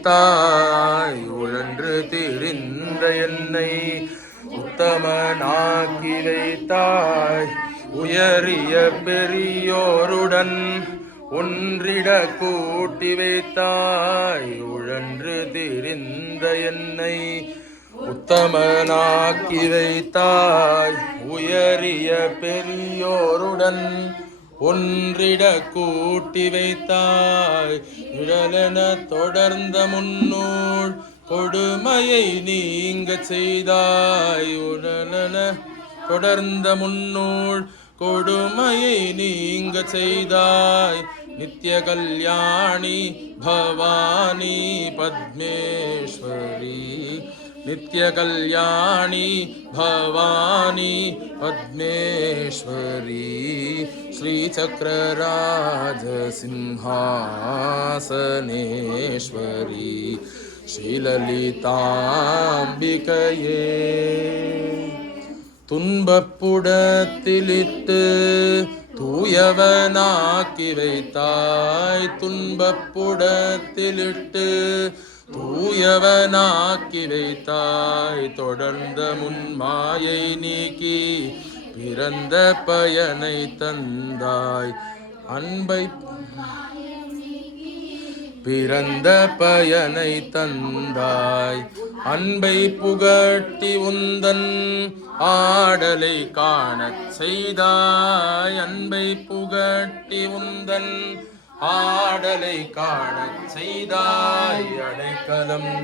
தாய் உழன்று திரிந்த என்னை உத்தமனாக்கி வைத்தாய். உயரிய பெரியோருடன் ஒன்றிட கூட்டி வைத்தாய். உழன்று திரிந்த என்னை உத்தமனாக்கி வைத்தாய். உயரிய பெரியோருடன் ஒன்றிட கூட்டி வைத்தாய். நிழலென தொடர்ந்த முன்னோள் கொடுமையை நீங்க செய்தாய். உடலென தொடர்ந்த முன்னோள் கொடுமையை நீங்க செய்தாய். நித்ய கல்யாணி பவானி பத்மேஸ்வரி. நித்ய கல்யாணி பவானி பத்மேஸ்வரி. ஸ்ரீசக்கரராஜ சிம்ஹாசனேஸ்வரி. ஸ்ரீலலிதாம்பிகையே துன்பப்புடத்திலிட்டு தூயவனாக்கி வைத்தாய். துன்பப்புடத்திலிட்டு தூயவனாக்கி வைத்தாய். தொடர்ந்த முன்மாயை நீக்கி பிறந்த பயனை தந்தாய். அன்பை பிறந்த பயனை தந்தாய். அன்பை புகட்டி உந்தன் ஆடலை காணச் செய்தாய். அன்பை புகட்டி உந்தன் ஆடலை காணச் செய்தாய். அடைக்கலம்